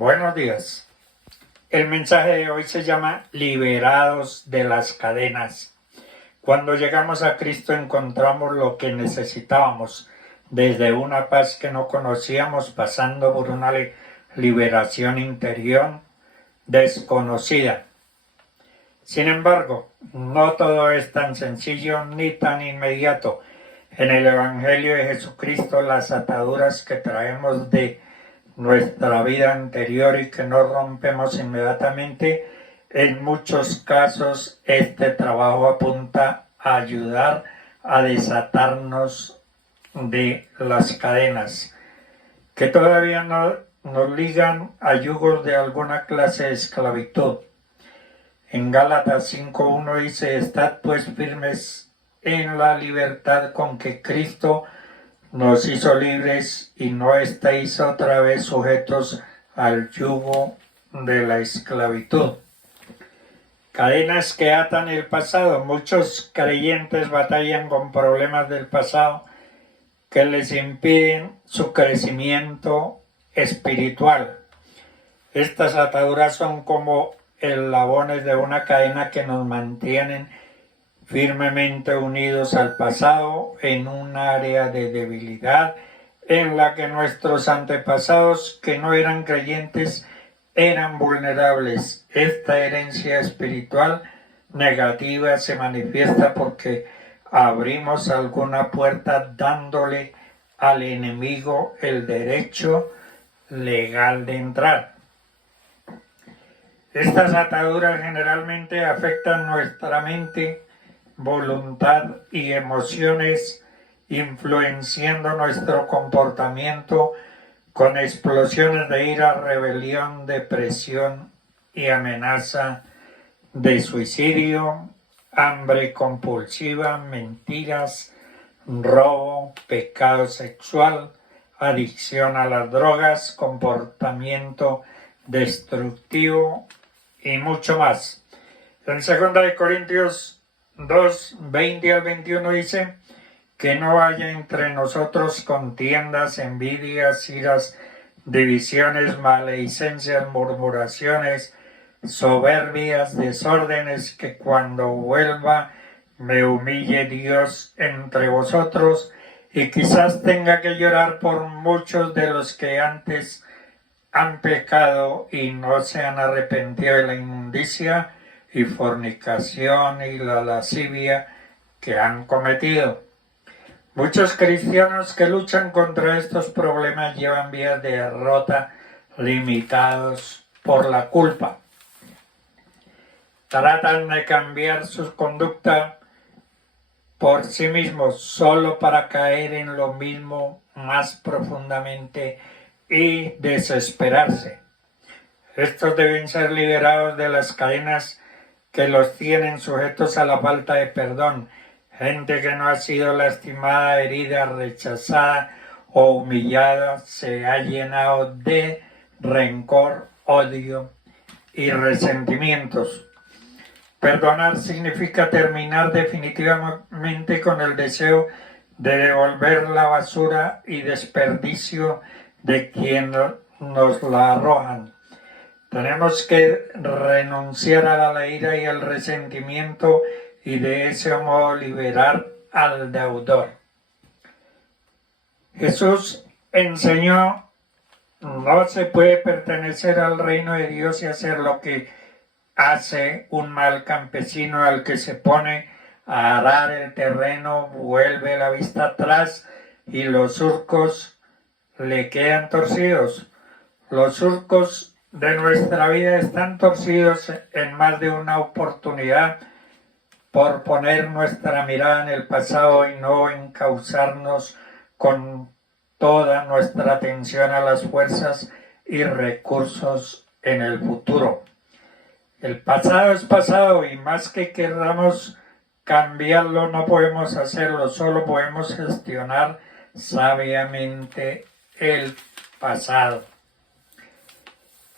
Buenos días. El mensaje de hoy se llama Liberados de las cadenas. Cuando llegamos a Cristo encontramos lo que necesitábamos, desde una paz que no conocíamos, pasando por una liberación interior desconocida. Sin embargo, no todo es tan sencillo ni tan inmediato. En el Evangelio de Jesucristo, las ataduras que traemos de nuestra vida anterior y que no rompemos inmediatamente, en muchos casos este trabajo apunta a ayudar a desatarnos de las cadenas que todavía no nos ligan a yugos de alguna clase de esclavitud. En Gálatas 5:1 dice: estad pues firmes en la libertad con que Cristo nos hizo libres, y no estéis otra vez sujetos al yugo de la esclavitud. Cadenas que atan el pasado. Muchos creyentes batallan con problemas del pasado que les impiden su crecimiento espiritual. Estas ataduras son como eslabones de una cadena que nos mantienen firmemente unidos al pasado en un área de debilidad en la que nuestros antepasados, que no eran creyentes, eran vulnerables. Esta herencia espiritual negativa se manifiesta porque abrimos alguna puerta dándole al enemigo el derecho legal de entrar. Estas ataduras generalmente afectan nuestra mente, voluntad y emociones, influenciando nuestro comportamiento con explosiones de ira, rebelión, depresión y amenaza de suicidio, hambre compulsiva, mentiras, robo, pecado sexual, adicción a las drogas, comportamiento destructivo y mucho más. En 2 Corintios 2, 20 al 21 dice: que no haya entre nosotros contiendas, envidias, iras, divisiones, maledicencias, murmuraciones, soberbias, desórdenes, que cuando vuelva me humille Dios entre vosotros, y quizás tenga que llorar por muchos de los que antes han pecado y no se han arrepentido de la inmundicia y fornicación y la lascivia que han cometido. Muchos cristianos que luchan contra estos problemas llevan vidas de derrota, limitados por la culpa. Tratan de cambiar su conducta por sí mismos, solo para caer en lo mismo más profundamente y desesperarse. Estos deben ser liberados de las cadenas que los tienen sujetos a la falta de perdón. Gente que no ha sido lastimada, herida, rechazada o humillada se ha llenado de rencor, odio y resentimientos. Perdonar significa terminar definitivamente con el deseo de devolver la basura y desperdicio de quien nos la arrojan. Tenemos que renunciar a la ira y al resentimiento y de ese modo liberar al deudor. Jesús enseñó: no se puede pertenecer al reino de Dios y hacer lo que hace un mal campesino al que se pone a arar el terreno, vuelve la vista atrás y los surcos le quedan torcidos. Los surcos de nuestra vida están torcidos en más de una oportunidad por poner nuestra mirada en el pasado y no encauzarnos con toda nuestra atención a las fuerzas y recursos en el futuro. El pasado es pasado y más que queramos cambiarlo no podemos hacerlo, solo podemos gestionar sabiamente el pasado,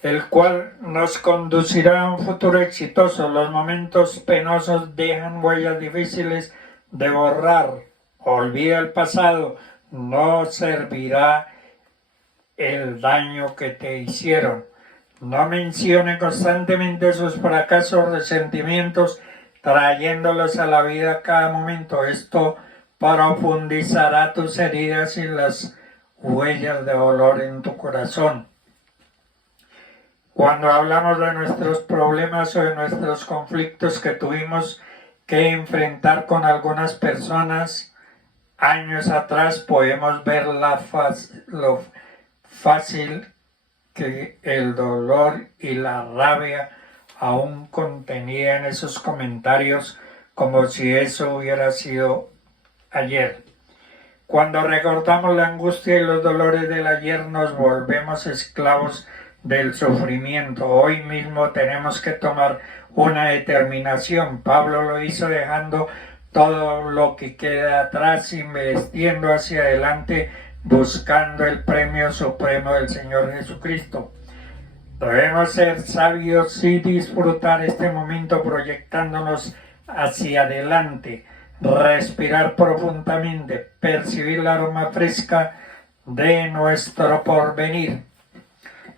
el cual nos conducirá a un futuro exitoso. Los momentos penosos dejan huellas difíciles de borrar. Olvida el pasado, no servirá el daño que te hicieron. No mencione constantemente sus fracasos, resentimientos, trayéndolos a la vida a cada momento. Esto profundizará tus heridas y las huellas de dolor en tu corazón. Cuando hablamos de nuestros problemas o de nuestros conflictos que tuvimos que enfrentar con algunas personas años atrás, podemos ver lo fácil que el dolor y la rabia aún contenían esos comentarios, como si eso hubiera sido ayer. Cuando recordamos la angustia y los dolores del ayer, nos volvemos esclavos del sufrimiento. Hoy mismo tenemos que tomar una determinación. Pablo lo hizo dejando todo lo que queda atrás, investiendo hacia adelante, buscando el premio supremo del Señor Jesucristo. Debemos ser sabios y disfrutar este momento proyectándonos hacia adelante, respirar profundamente, percibir el aroma fresca de nuestro porvenir.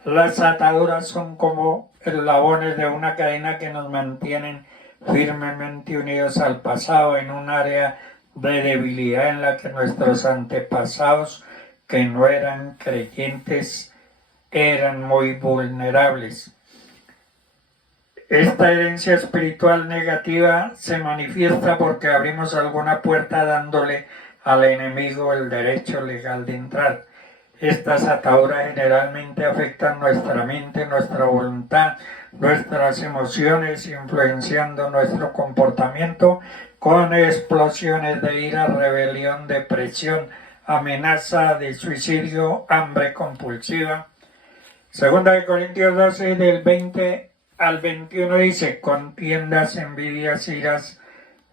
Las ataduras son como eslabones de una cadena que nos mantienen firmemente unidos al pasado en un área de debilidad en la que nuestros antepasados, que no eran creyentes, eran muy vulnerables. Esta herencia espiritual negativa se manifiesta porque abrimos alguna puerta dándole al enemigo el derecho legal de entrar. Estas ataduras generalmente afectan nuestra mente, nuestra voluntad, nuestras emociones, influenciando nuestro comportamiento con explosiones de ira, rebelión, depresión, amenaza de suicidio, hambre compulsiva. Segunda de Corintios 12, del 20 al 21 dice: contiendas, envidias, iras,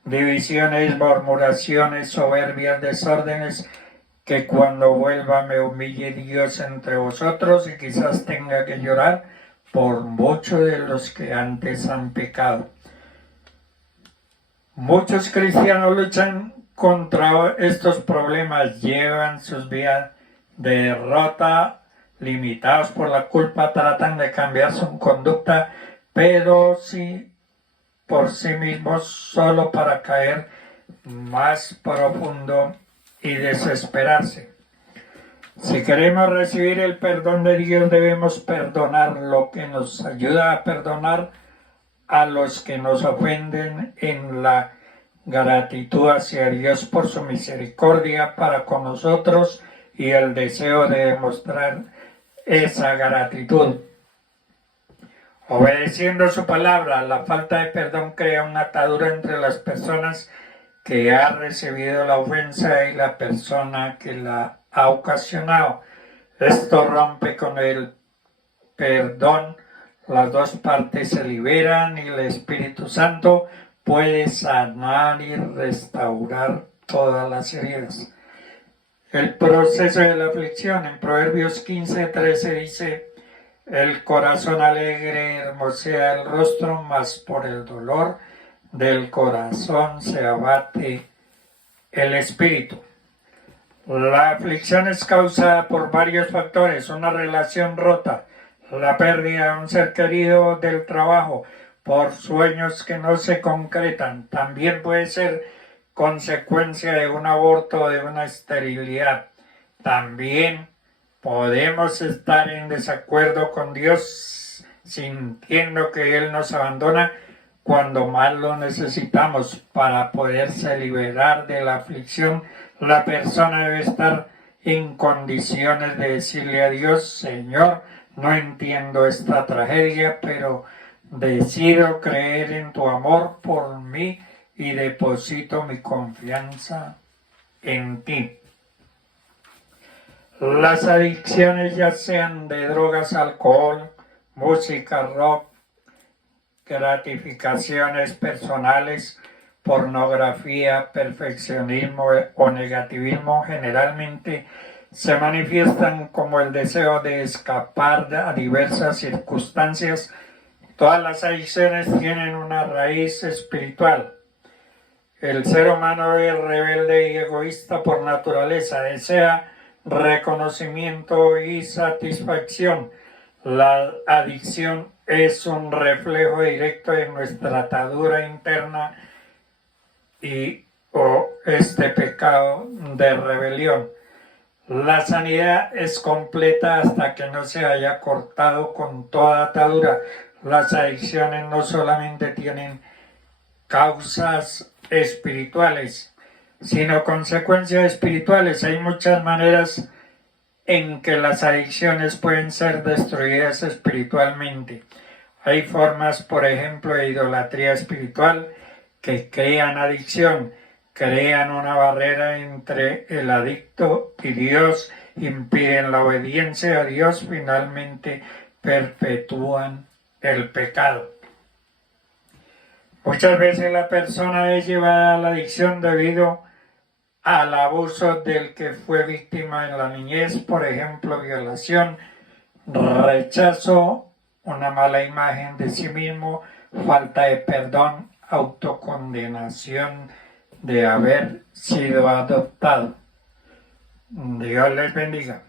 divisiones, murmuraciones, soberbias, desórdenes, que cuando vuelva me humille Dios entre vosotros y quizás tenga que llorar por muchos de los que antes han pecado. Muchos cristianos luchan contra estos problemas, llevan sus vidas de derrota, limitados por la culpa, tratan de cambiar su conducta, pero sí por sí mismos, solo para caer más profundo y desesperarse. Si queremos recibir el perdón de Dios, debemos perdonar, lo que nos ayuda a perdonar a los que nos ofenden, en la gratitud hacia Dios por su misericordia para con nosotros y el deseo de demostrar esa gratitud. Obedeciendo su palabra, la falta de perdón crea una atadura entre las personas que ha recibido la ofensa y la persona que la ha ocasionado. Esto rompe con el perdón, las dos partes se liberan y el Espíritu Santo puede sanar y restaurar todas las heridas. El proceso de la aflicción, en Proverbios 15:13 dice: el corazón alegre hermosea el rostro, mas por el dolor del corazón se abate el espíritu. La aflicción es causada por varios factores: una relación rota, la pérdida de un ser querido, del trabajo, por sueños que no se concretan. También puede ser consecuencia de un aborto o de una esterilidad. También podemos estar en desacuerdo con Dios, sintiendo que Él nos abandona cuando más lo necesitamos. Para poderse liberar de la aflicción, la persona debe estar en condiciones de decirle a Dios: Señor, no entiendo esta tragedia, pero decido creer en tu amor por mí y deposito mi confianza en ti. Las adicciones, ya sean de drogas, alcohol, música, rock, gratificaciones personales, pornografía, perfeccionismo o negativismo, generalmente se manifiestan como el deseo de escapar a diversas circunstancias. Todas las adicciones tienen una raíz espiritual. El ser humano es rebelde y egoísta por naturaleza, desea reconocimiento y satisfacción. La adicción es un reflejo directo de nuestra atadura interna o este pecado de rebelión. La sanidad es completa hasta que no se haya cortado con toda atadura. Las adicciones no solamente tienen causas espirituales, sino consecuencias espirituales. Hay muchas maneras en que las adicciones pueden ser destruidas espiritualmente. Hay formas, por ejemplo, de idolatría espiritual que crean adicción, crean una barrera entre el adicto y Dios, impiden la obediencia a Dios, finalmente perpetúan el pecado. Muchas veces la persona es llevada a la adicción debido al abuso del que fue víctima en la niñez, por ejemplo, violación, rechazo, una mala imagen de sí mismo, falta de perdón, autocondenación de haber sido adoptado. Dios les bendiga.